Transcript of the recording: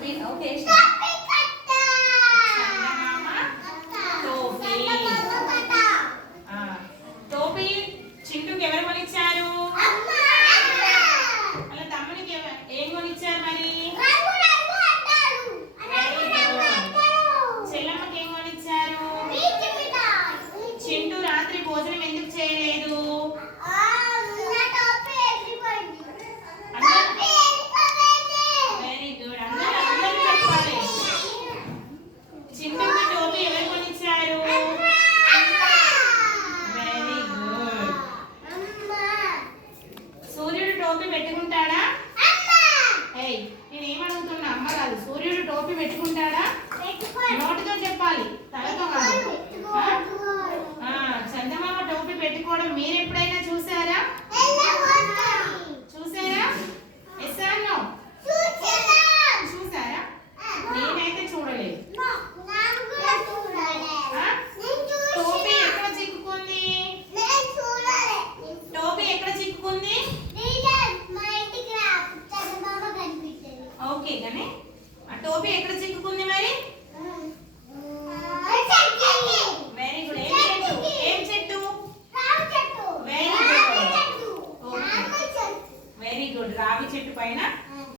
Okay టోపీ చింటూకి ఎవరు కొనిచ్చారు? వాళ్ళ తమ్మునికి ఏం కొనిచ్చారు మరి? చెల్లమ్మకి ఏం కొనిచ్చారు? చింటూ రాత్రి భోజనం ఎందుకు చేయలేదు? Very good. అందరూ చెప్పాలి. చింటూకి టోపీ ఎవరు కొనిచ్చారు? Very good. సూర్యుడు టోపీ పెట్టుకుంటాడా? నేనేమడుగుతున్నా, అమ్మ కాదు, సూర్యుడు టోపీ పెట్టుకుంటాడా? నోటితో చెప్పాలి, తలతో కాదు. చందమామ టోపీ పెట్టుకోవడం మీరు ఎప్పుడైనా చూసారా? చూసారా? Yes or no? చూసారా? నేనైతే చూడలేదు. టోపీ ఎక్కడ చిక్కుకుంది? టోపీ ఎక్కడ చిక్కుకుంది? ఓకే కానీ ఆ టోపీ ఎక్కడ చిక్కుకుంది మరి?